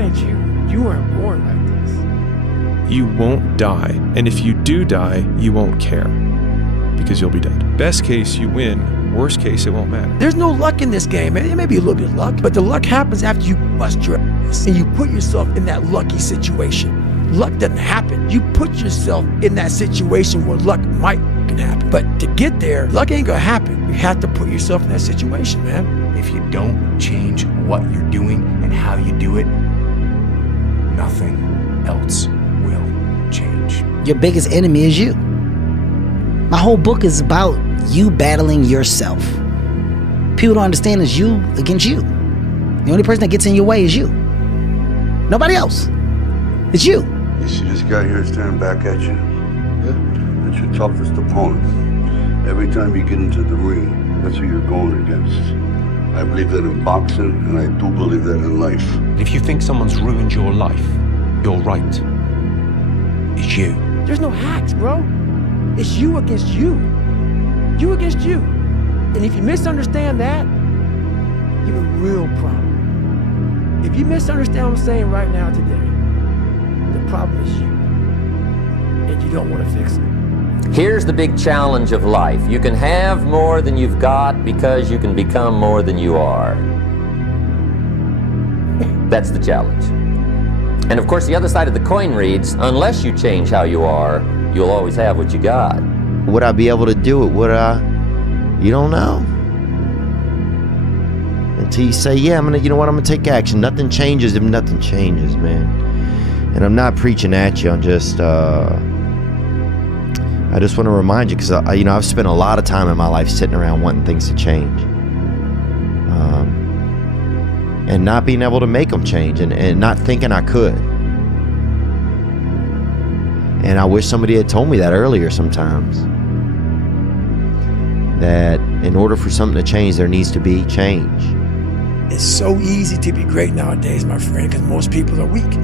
ain't you. You weren't born like this. You won't die, and if you do die, you won't care, because you'll be dead. Best case, you win. Worst case, it won't matter. There's no luck in this game, man. It may be a little bit of luck, but the luck happens after you bust your ass and you put yourself in that lucky situation. Luck doesn't happen. You put yourself in that situation where luck might happen. But to get there, luck ain't gonna happen. You have to put yourself in that situation, man. If you don't change what you're doing and how you do it, nothing else will change. Your biggest enemy is you. My whole book is about you battling yourself. People don't understand it's you against you. The only person that gets in your way is you. Nobody else. It's you. You see this guy here staring back at you? Yeah. That's your toughest opponent. Every time you get into the ring, that's who you're going against. I believe that in boxing, and I do believe that in life. If you think someone's ruined your life, you're right. It's you. There's no hacks, bro. It's you against you. You against you. And if you misunderstand that, you have a real problem. If you misunderstand what I'm saying right now today, the problem is you. And you don't want to fix it. Here's the big challenge of life. You can have more than you've got because you can become more than you are. That's the challenge. And of course, the other side of the coin reads, unless you change how you are, you'll always have what you got. Would I be able to do it? Would I? You don't know. Until you say, yeah, you know what, I'm gonna take action. Nothing changes if nothing changes, man. And I'm not preaching at you. I'm just, I just want to remind you, because I've spent a lot of time in my life sitting around wanting things to change, and not being able to make them change, and not thinking I could. And I wish somebody had told me that earlier sometimes. That in order for something to change, there needs to be change. It's so easy to be great nowadays, my friend, because most people are weak.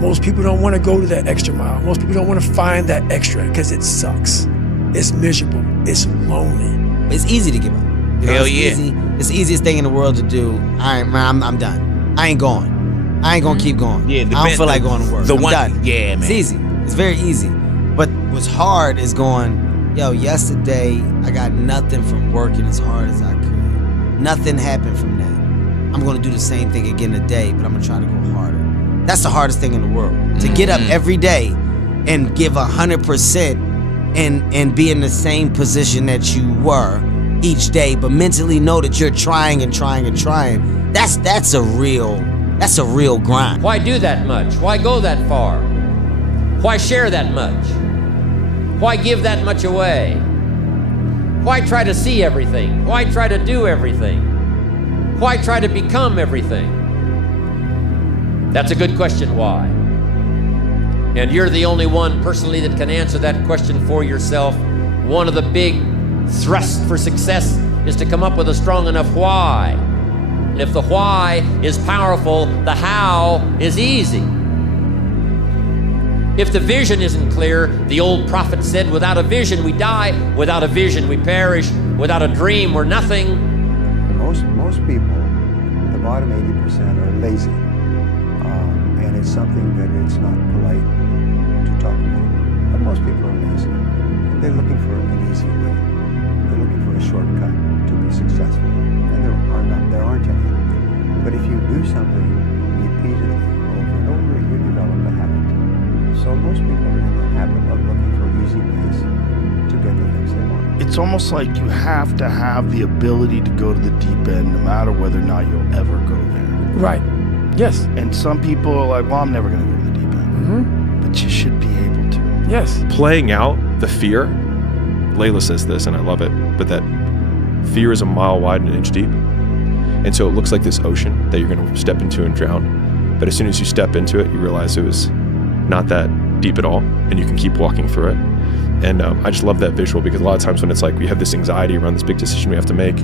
Most people don't want to go to that extra mile. Most people don't want to find that extra because it sucks. It's miserable. It's lonely. It's easy to give up. Hell yeah. It's the easiest thing in the world to do. I'm done. I ain't going. I ain't gonna keep going. Yeah, I don't feel like going to work. I'm done. Yeah, man. It's easy. It's very easy. But what's hard is going, yo, yesterday I got nothing from working as hard as I could. Nothing happened from that. I'm gonna do the same thing again today, but I'm gonna try to go harder. That's the hardest thing in the world. To get up every day and give 100% and be in the same position that you were each day, but mentally know that you're trying and trying and trying. That's a real grind. Why do that much? Why go that far? Why share that much? Why give that much away? Why try to see everything? Why try to do everything? Why try to become everything? That's a good question, why? And you're the only one personally that can answer that question for yourself. One of the big thrusts for success is to come up with a strong enough why. And if the why is powerful, the how is easy. If the vision isn't clear, the old prophet said, without a vision we die, without a vision we perish, without a dream we're nothing. Most people, the bottom 80% are lazy. And it's something that it's not polite to talk about. But most people are lazy. They're looking for an easy way. They're looking for a shortcut to be successful. And there aren't any. But if you do something repeatedly over and over, you develop a habit. So most people are in the habit of looking for easy ways to get the things they want. It's almost like you have to have the ability to go to the deep end no matter whether or not you'll ever go there. Right. Yes. And some people are like, well, I'm never going to go to the deep end. Mm-hmm. But you should be able to. Yes. Playing out the fear, Layla says this, and I love it, but that fear is a mile wide and an inch deep. And so it looks like this ocean that you're going to step into and drown. But as soon as you step into it, you realize it was not that deep at all, and you can keep walking through it. And I just love that visual, because a lot of times when it's like we have this anxiety around this big decision we have to make,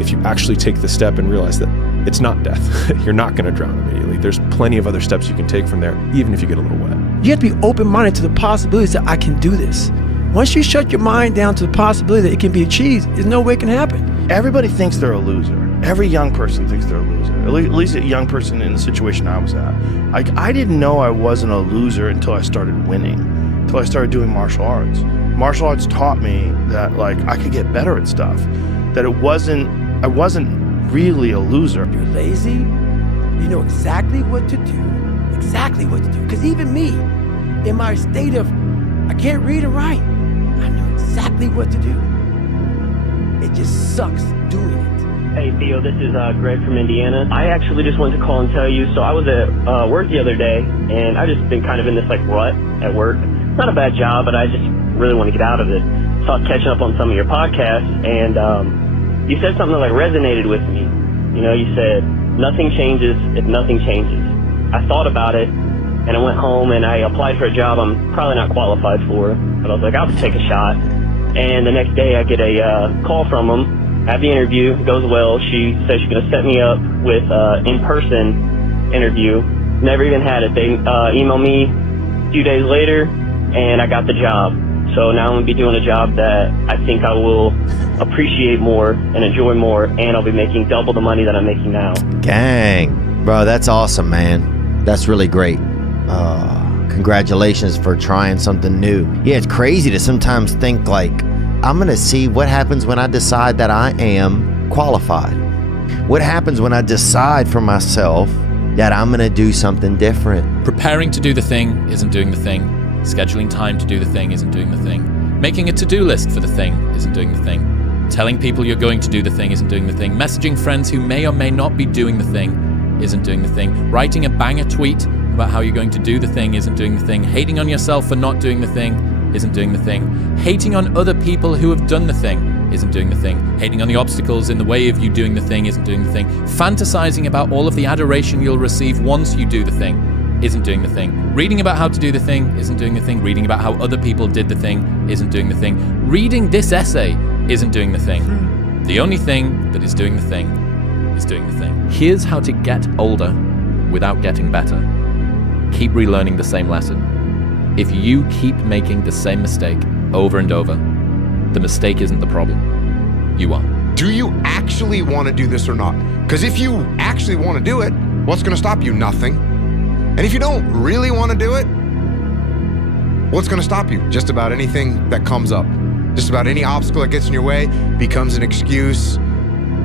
if you actually take the step and realize that it's not death, you're not going to drown immediately. There's plenty of other steps you can take from there, even if you get a little wet. You have to be open-minded to the possibilities that I can do this. Once you shut your mind down to the possibility that it can be achieved, there's no way it can happen. Everybody thinks they're a loser. Every young person thinks they're a loser. At least a young person in the situation I was at. Like, I didn't know I wasn't a loser until I started winning, until I started doing martial arts. Martial arts taught me that, like, I could get better at stuff, that I wasn't really a loser. You're lazy, you know exactly what to do. Exactly what to do. Because even me, in my state of, I can't read and write, I know exactly what to do. It just sucks doing it. Hey Theo, this is Greg from Indiana. I actually just wanted to call and tell you, so I was at work the other day, and I just been kind of in this like rut at work. Not a bad job, but I just really want to get out of it. So I was catching up on some of your podcasts, and you said something that like resonated with me. You know, you said, nothing changes if nothing changes. I thought about it, and I went home and I applied for a job I'm probably not qualified for, but I was like, I'll just take a shot. And the next day I get a call from them. Have the interview, it goes well. She says she's going to set me up with in-person interview. Never even had it. They emailed me a few days later, and I got the job. So now I'm going to be doing a job that I think I will appreciate more and enjoy more, and I'll be making double the money that I'm making now. Gang. Bro, that's awesome, man. That's really great. Congratulations for trying something new. Yeah, it's crazy to sometimes think like, I'm going to see what happens when I decide that I am qualified. What happens when I decide for myself that I'm going to do something different. Preparing to do the thing isn't doing the thing. Scheduling time to do the thing isn't doing the thing. Making a to-do list for the thing isn't doing the thing. Telling people you're going to do the thing isn't doing the thing. Messaging friends who may or may not be doing the thing isn't doing the thing. Writing a banger tweet about how you're going to do the thing isn't doing the thing. Hating on yourself for not doing the thing isn't doing the thing. Hating on other people who have done the thing isn't doing the thing. Hating on the obstacles in the way of you doing the thing isn't doing the thing. Fantasizing about all of the adoration you'll receive once you do the thing isn't doing the thing. Reading about how to do the thing isn't doing the thing. Reading about how other people did the thing isn't doing the thing. Reading this essay isn't doing the thing. The only thing that is doing the thing is doing the thing. Here's how to get older without getting better. Keep relearning the same lesson. If you keep making the same mistake over and over, the mistake isn't the problem. You are. Do you actually want to do this or not? Because if you actually want to do it, what's going to stop you? Nothing. And if you don't really want to do it, what's going to stop you? Just about anything that comes up. Just about any obstacle that gets in your way becomes an excuse.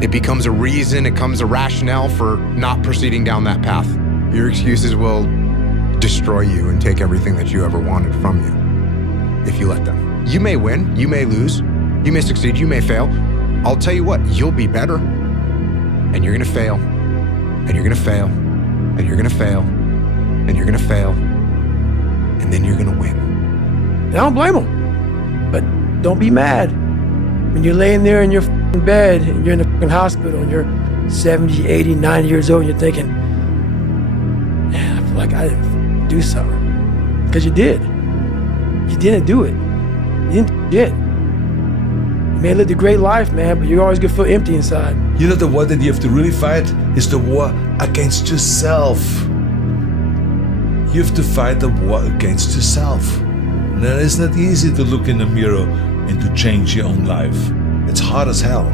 It becomes a reason. It becomes a rationale for not proceeding down that path. Your excuses will destroy you and take everything that you ever wanted from you if you let them. You may win, you may lose, you may succeed, you may fail. I'll tell you what, you'll be better, and you're gonna fail, and you're gonna fail, and you're gonna fail, and you're gonna fail, and then you're gonna win. And I don't blame them, but don't be mad when you're laying there in your bed and you're in the hospital and you're 70, 80, 90 years old and you're thinking, man, I feel like I didn't do something. Because you did. You didn't do it. You didn't do it. You may have lived a great life, man, but you're always gonna feel empty inside. You know, the war that you have to really fight is the war against yourself. You have to fight the war against yourself. And it is not easy to look in the mirror and to change your own life. It's hard as hell.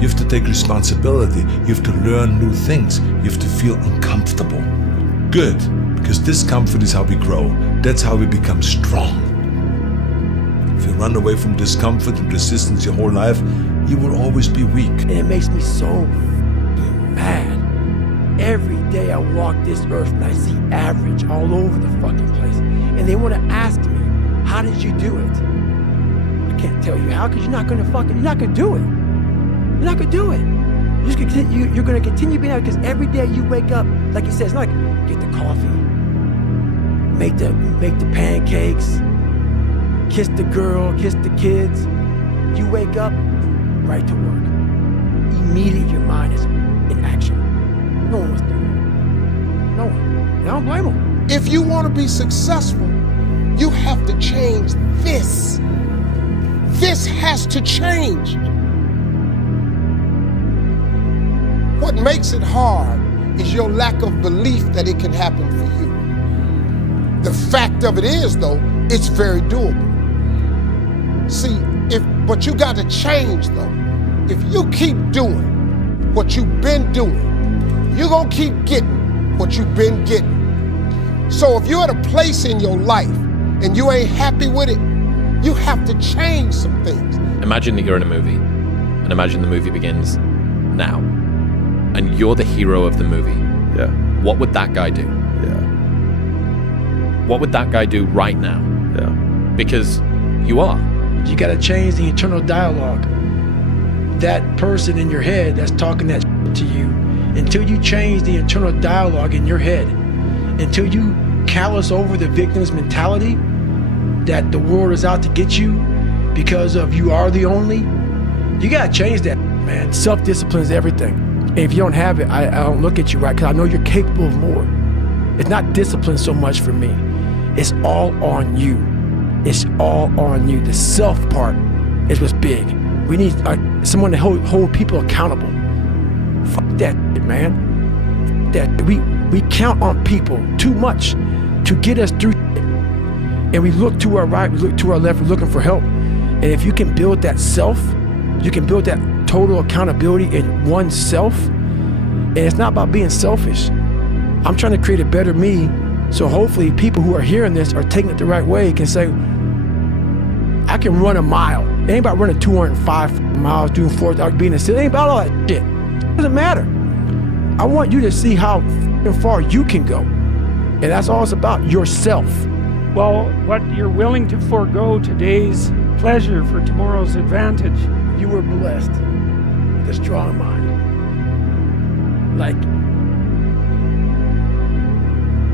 You have to take responsibility. You have to learn new things. You have to feel uncomfortable. Good. Because discomfort is how we grow. That's how we become strong. If you run away from discomfort and resistance your whole life, you will always be weak. And it makes me so mad. Every day I walk this earth and I see average all over the fucking place. And they want to ask me, how did you do it? I can't tell you how, because you're not gonna do it. You're not gonna do it. You're gonna continue being out, because every day you wake up, like you said, it's not like get the coffee, make the pancakes, kiss the girl, kiss the kids. You wake up, right to work. Immediately your mind is in action. No one wants to do that. No one. And I don't blame them. If you want to be successful, you have to change this. This has to change. What makes it hard is your lack of belief that it can happen for you. The fact of it is, though, it's very doable. See, but you got to change, though. If you keep doing what you've been doing. You're gonna keep getting what you've been getting. So if you're at a place in your life and you ain't happy with it, you have to change some things. Imagine that you're in a movie, and imagine the movie begins now, and you're the hero of the movie. Yeah. What would that guy do? Yeah. What would that guy do right now? Yeah. Because you are. You got to change the internal dialogue. That person in your head that's talking that to you, until you change the internal dialogue in your head, until you callous over the victim's mentality that the world is out to get you because of you are the only, you got to change that, man. Self-discipline is everything. And if you don't have it, I don't look at you right, because I know you're capable of more. It's not discipline so much for me. It's all on you. It's all on you. The self part is what's big. We need someone to hold people accountable. Fuck that shit, man. That we count on people too much to get us through shit. And we look to our right, we look to our left, we're looking for help. And if you can build that self, you can build that total accountability in oneself. And it's not about being selfish. I'm trying to create a better me, so hopefully people who are hearing this are taking it the right way, can say, I can run a mile. It ain't about running 205 miles, doing 4,000, being a city. It ain't about all that shit. It doesn't matter. I want you to see how far you can go. And that's all it's about, yourself. Well, what you're willing to forego today's pleasure for tomorrow's advantage. You were blessed with a strong mind. Like,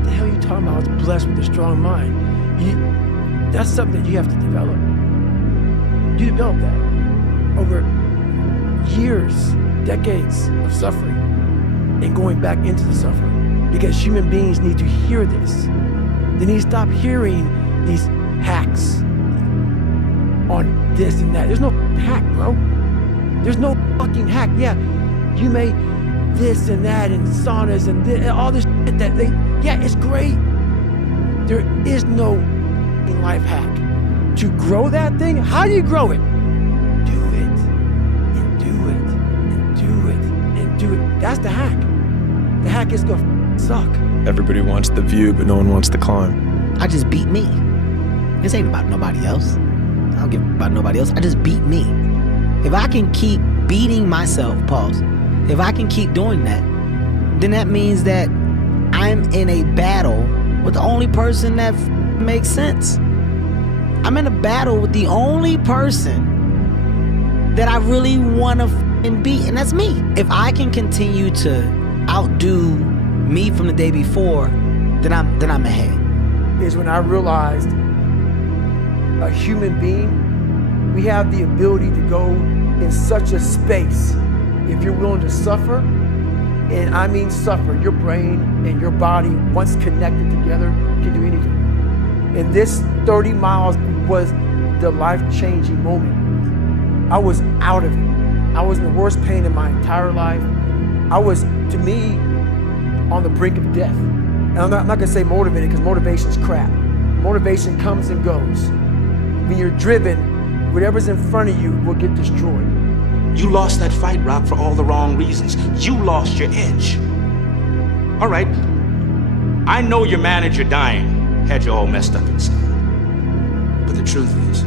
the hell are you talking about? I was blessed with a strong mind. That's something that you have to develop. You develop that over years, decades of suffering, and going back into the suffering. Because human beings need to hear this. They need to stop hearing these hacks on this and that. There's no hack, bro. There's no fucking hack. Yeah, you may this and that and saunas and this, all this shit that yeah, it's great. There is no life hack. To grow that thing, how do you grow it? Do it, and do it, and do it, and do it. That's the hack. The hack is gonna suck. Everybody wants the view, but no one wants the climb. I just beat me. This ain't about nobody else. I don't give about nobody else. I just beat me. If I can keep beating myself, pause. If I can keep doing that, then that means that I'm in a battle with the only person that makes sense. I'm in a battle with the only person that I really want to beat, and that's me. If I can continue to outdo me from the day before, then I'm ahead. Is when I realized a human being, we have the ability to go in such a space if you're willing to suffer, and I mean suffer. Your brain and your body, once connected together, can do anything. And this 30 miles was the life-changing moment. I was out of it. I was in the worst pain in my entire life. I was, to me, on the brink of death. And I'm not gonna say motivated, because motivation's crap. Motivation comes and goes. When you're driven, whatever's in front of you will get destroyed. You lost that fight, Rob, for all the wrong reasons. You lost your edge. All right, I know your manager dying had you all messed up inside. But the truth is,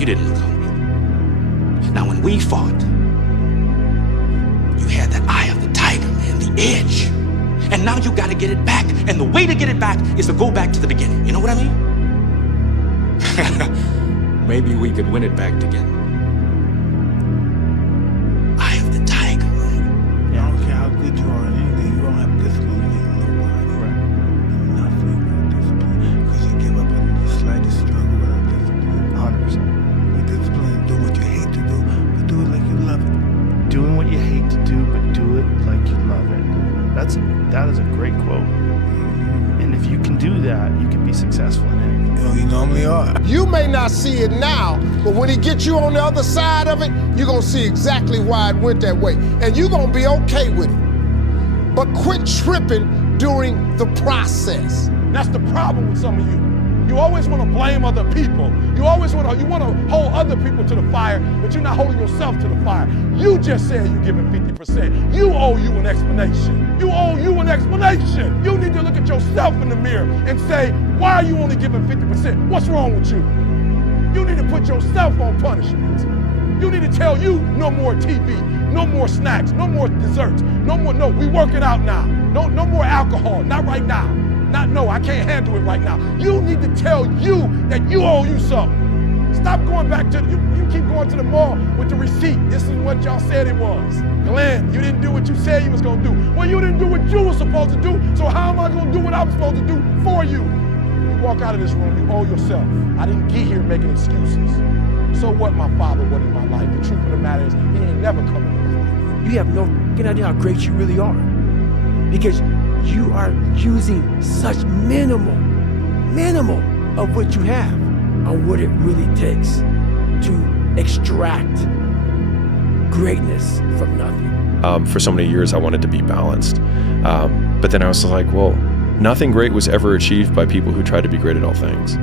you didn't look hungry. Now, when we fought, you had that eye of the tiger, man, the edge. And now you gotta get it back. And the way to get it back is to go back to the beginning. You know what I mean? Maybe we could win it back together. Eye of the tiger, man. I don't care how good you are in anything, you don't have discipline, you ain't nobody. Right. Nothing without discipline. Because you give up on the slightest struggle without discipline. 100%. With discipline, do what you hate to do, but do it like you love it. Doing what you hate to do, but do it like you love it. That is a great quote. And if you can do that, you can be successful in anything. You normally are. You may not see it now, but when he gets you on the other side of it, you're gonna see exactly why it went that way. And you're gonna be okay with it. But quit tripping during the process. That's the problem with some of you. You always want to blame other people. You always want to hold other people to the fire, but you're not holding yourself to the fire. You just said you're giving 50%. 50%. You owe you an explanation. You owe you an explanation. You need to look at yourself in the mirror and say, why are you only giving 50%? What's wrong with you? You need to put yourself on punishment. You need to tell you no more TV, no more snacks, no more desserts, no, we working out now. No more alcohol, not right now. I can't handle it right now. You need to tell you that you owe you something. Stop going back to, you keep going to the mall with the receipt. This is what y'all said it was. Glenn, you didn't do what you said you was gonna do. Well, you didn't do what you were supposed to do, so how am I gonna do what I'm supposed to do for you? You walk out of this room, you owe yourself. I didn't get here making excuses. So what my father was in my life, the truth of the matter is, he ain't never come into my life. You have no idea how great you really are. Because you are using such minimal of what you have on what it really takes to extract greatness from nothing. For so many years, I wanted to be balanced. But then I was like, well, nothing great was ever achieved by people who tried to be great at all things.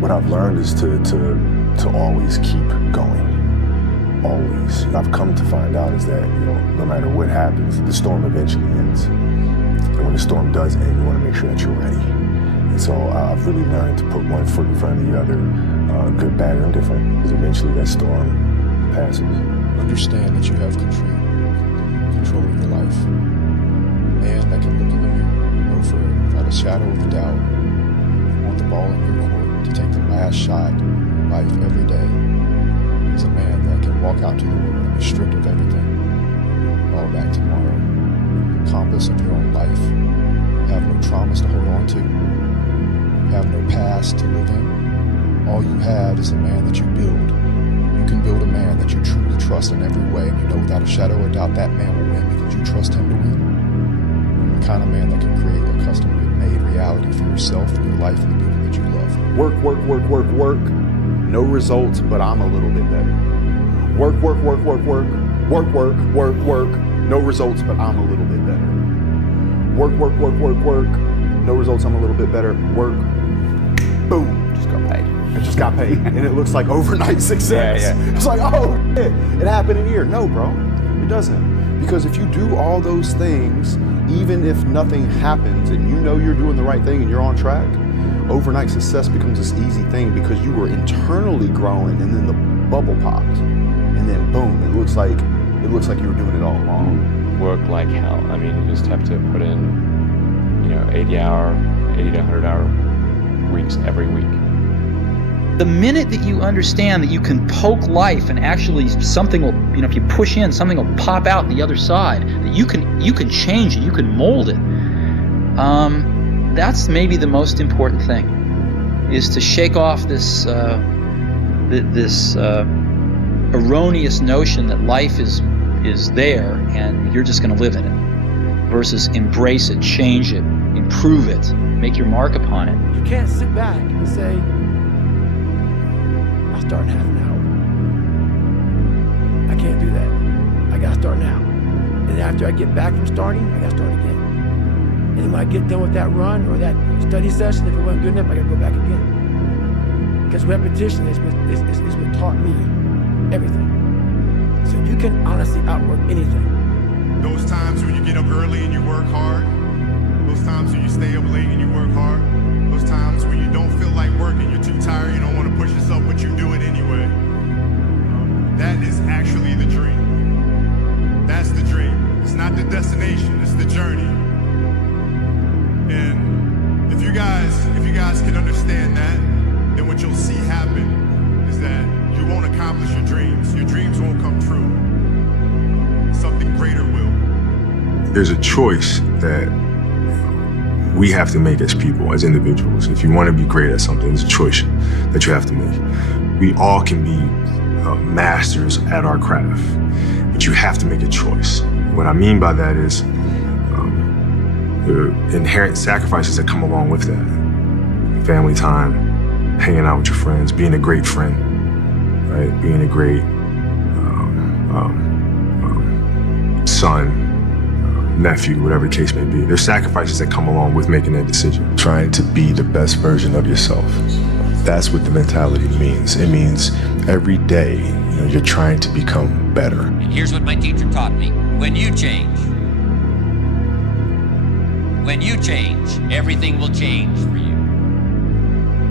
What I've learned is to always keep going. Always. I've come to find out is that, no matter what happens, the storm eventually ends. And when the storm does end, you want to make sure that you're ready. And so I've really learned to put one foot in front of the other, good, bad, or indifferent, because eventually that storm passes. Understand that you have control of your life. Man that can look in the mirror, know without a shadow of a doubt, you want the ball in your court to take the last shot in life every day, is a man that can walk out to the world and be stripped of everything, all back tomorrow. The compass of your own life. You have no traumas to hold on to. You have no past to live in. All you have is a man that you build. You can build a man that you truly trust in every way, and you know without a shadow of a doubt that man will win because you trust him to win. You're the kind of man that can create a custom-made reality for yourself, your life, and the people that you love. Work. No results, but I'm a little bit better. Work. No results, but I'm a little bit better. Work. No results, I'm a little bit better. Work. Boom. Just got paid. I just got paid. And it looks like overnight success. Yeah. It's like, oh, shit, it happened in a year. No, bro, it doesn't. Because if you do all those things, even if nothing happens and you know you're doing the right thing and you're on track, overnight success becomes this easy thing because you were internally growing and then the bubble popped. And then boom, it looks like you were doing it all along. Work like hell. I mean, you just have to put in, 80 to 100 hour weeks every week. The minute that you understand that you can poke life and actually something will, if you push in, something will pop out the other side, that you can change it, you can mold it. That's maybe the most important thing, is to shake off this erroneous notion that life is there and you're just going to live in it, versus embrace it, change it, improve it, make your mark upon it. You can't sit back and say, I'll start in half an hour. I can't do that. I got to start now. And after I get back from starting, I got to start again. And when I get done with that run or that study session, if it wasn't good enough, I got to go back again. Because repetition is what taught me everything. So you can honestly outwork anything. Those times when you get up early and you work hard, those times when you stay up late and you work hard, those times when you don't feel like working, you're too tired, you don't want to push yourself, but you do it anyway. That is actually the dream. That's the dream. It's not the destination, it's the journey. And if you guys can understand that, then what you'll see happen is that you won't accomplish your dreams. Your dreams won't come true. Something greater will. There's a choice that we have to make as people, as individuals. If you want to be great at something, it's a choice that you have to make. We all can be masters at our craft, but you have to make a choice. What I mean by that is the inherent sacrifices that come along with that. Family time, hanging out with your friends, being a great friend, right? Being a great son, nephew, whatever the case may be. There's sacrifices that come along with making that decision. Trying to be the best version of yourself. That's what the mentality means. It means every day, you're trying to become better. And here's what my teacher taught me. When you change, everything will change for you.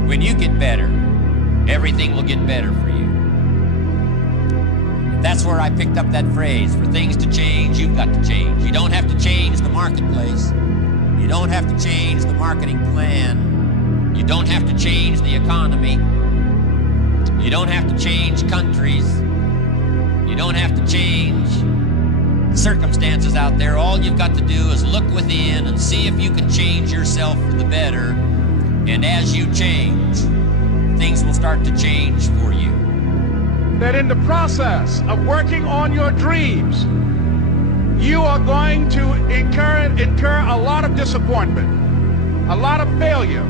When you get better, everything will get better for you. That's where I picked up that phrase, for things to change, you've got to change. You don't have to change the marketplace. You don't have to change the marketing plan. You don't have to change the economy. You don't have to change countries. You don't have to change circumstances out there. All you've got to do is look within and see if you can change yourself for the better. And as you change, things will start to change for you. That in the process of working on your dreams, you are going to incur a lot of disappointment, a lot of failure,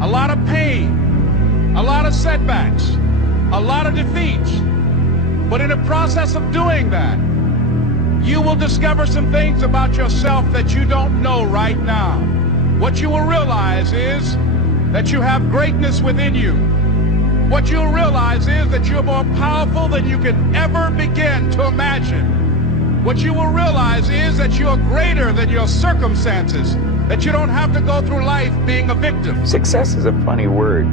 a lot of pain, a lot of setbacks, a lot of defeats. But in the process of doing that, you will discover some things about yourself that you don't know right now. What you will realize is that you have greatness within you. What you'll realize is that you're more powerful than you can ever begin to imagine. What you will realize is that you're greater than your circumstances, that you don't have to go through life being a victim. Success is a funny word.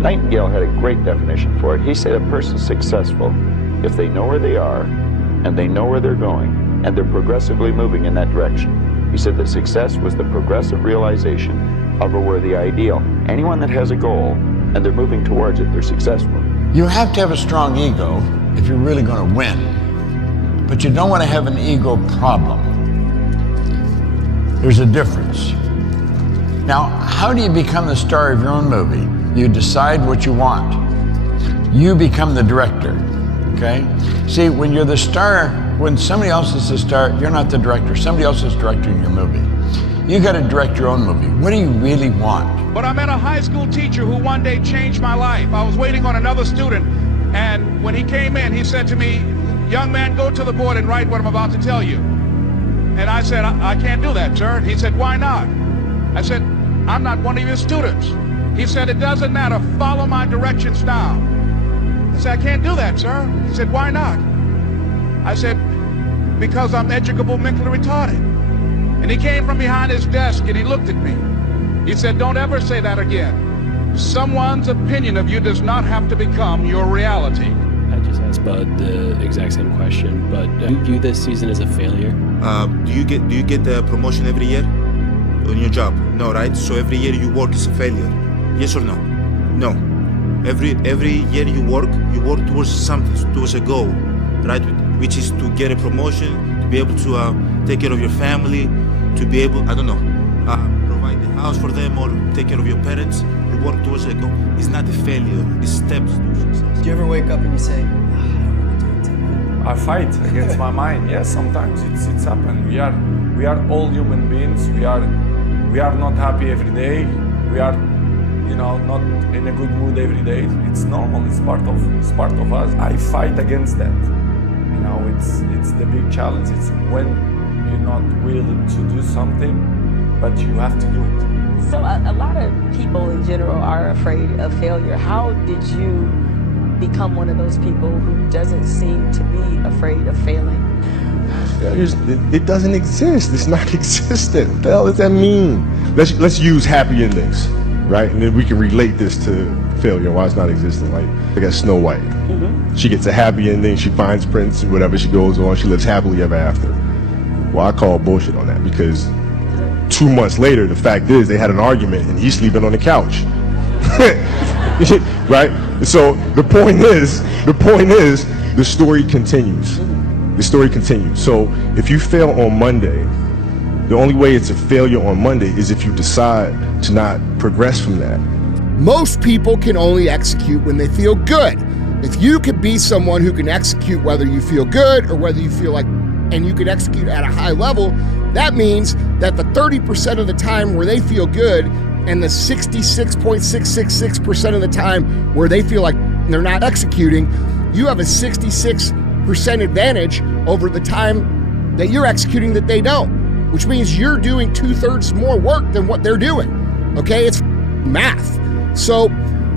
Nightingale had a great definition for it. He said a person's successful if they know where they are, and they know where they're going, and they're progressively moving in that direction. He said that success was the progressive realization of a worthy ideal. Anyone that has a goal and they're moving towards it, they're successful. You have to have a strong ego if you're really going to win, but you don't want to have an ego problem. There's a difference. Now, how do you become the star of your own movie? You decide what you want. You become the director. Okay? See, when you're the star, when somebody else is the star, you're not the director. Somebody else is directing your movie. You got to direct your own movie. What do you really want? But I met a high school teacher who one day changed my life. I was waiting on another student, and when he came in, he said to me, "Young man, go to the board and write what I'm about to tell you." And I said, I can't do that, sir. He said, "Why not?" I said, "I'm not one of your students." He said, "It doesn't matter. Follow my directions now." I said, "I can't do that, sir." He said, "Why not?" I said, "Because I'm educable mentally retarded." And he came from behind his desk and he looked at me. He said, "Don't ever say that again. Someone's opinion of you does not have to become your reality." I just asked Bud the exact same question, but do you view this season as a failure? Do you get the promotion every year on your job? No, right? So every year you work is a failure. Yes or no? No. Every year you work towards something, towards a goal, right? Which is to get a promotion, to be able to take care of your family, to be able, provide the house for them or take care of your parents. You work towards a goal. It's not a failure. It's steps to success. Do you ever wake up and you say, I fight against my mind. Yes, sometimes it's happened. We are all human beings. We are not happy every day. We are, not in a good mood every day. It's normal. It's part of us. I fight against that. It's the big challenge. It's when you're not willing to do something, but you have to do it. So a lot of people in general are afraid of failure. How did you become one of those people who doesn't seem to be afraid of failing? It doesn't exist. It's not existent. What the hell does that mean? Let's use happy endings, right? And then we can relate this to failure, why it's not existent. Like, I got Snow White. She gets a happy ending, she finds Prince and whatever, she goes on, she lives happily ever after. Well, I call bullshit on that because 2 months later, the fact is they had an argument and he's sleeping on the couch. Right? So the point is, the story continues. The story continues. So if you fail on Monday, the only way it's a failure on Monday is if you decide to not progress from that. Most people can only execute when they feel good. If you could be someone who can execute whether you feel good or whether you feel like, and you can execute at a high level, that means that the 30% of the time where they feel good and the 66.666% of the time where they feel like they're not executing, you have a 66% advantage over the time that you're executing that they don't, which means you're doing 2/3 more work than what they're doing. Okay, it's math. So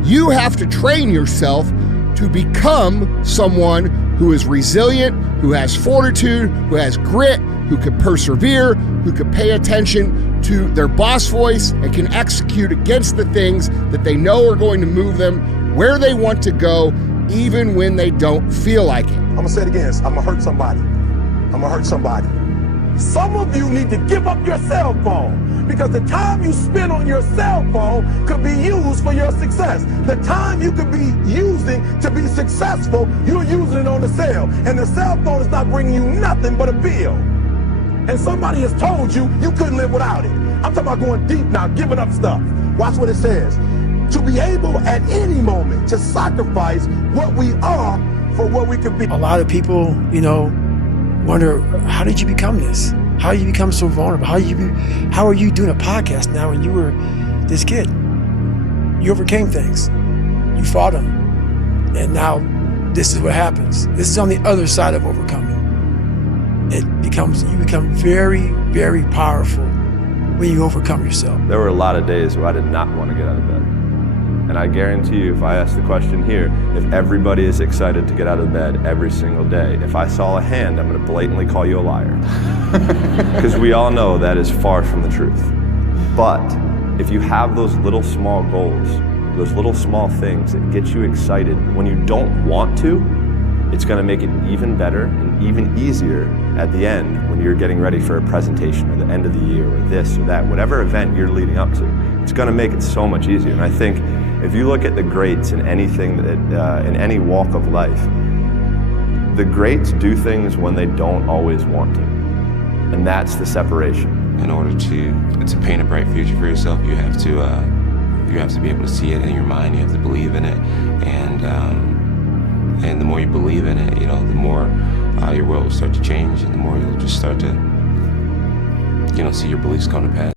you have to train yourself to become someone who is resilient, who has fortitude, who has grit, who can persevere, who can pay attention to their boss voice and can execute against the things that they know are going to move them where they want to go, even when they don't feel like it. I'm gonna say it again. I'm gonna hurt somebody. I'm gonna hurt somebody. Some of you need to give up your cell phone because the time you spend on your cell phone could be used for your success. The time you could be using to be successful, you're using it on the cell. And the cell phone is not bringing you nothing but a bill. And somebody has told you you couldn't live without it. I'm talking about going deep now, giving up stuff. Watch what it says. To be able at any moment to sacrifice what we are for what we could be. A lot of people, wonder, how did you become this? How did you become so vulnerable? How are you doing a podcast now when you were this kid? You overcame things. You fought them. And now this is what happens. This is on the other side of overcoming. You become very, very powerful when you overcome yourself. There were a lot of days where I did not want to get out of bed. And I guarantee you, if I ask the question here, if everybody is excited to get out of bed every single day, if I saw a hand, I'm going to blatantly call you a liar. Because we all know that is far from the truth. But if you have those little small goals, those little small things that get you excited when you don't want to, it's going to make it even better and even easier at the end when you're getting ready for a presentation or the end of the year or this or that, whatever event you're leading up to. It's going to make it so much easier. And I think if you look at the greats in anything that, in any walk of life, the greats do things when they don't always want to. And that's the separation. In order to paint a bright future for yourself, you have to be able to see it in your mind. You have to believe in it, and the more you believe in it, the more your world will start to change, and the more you'll just start to, see your beliefs come to pass.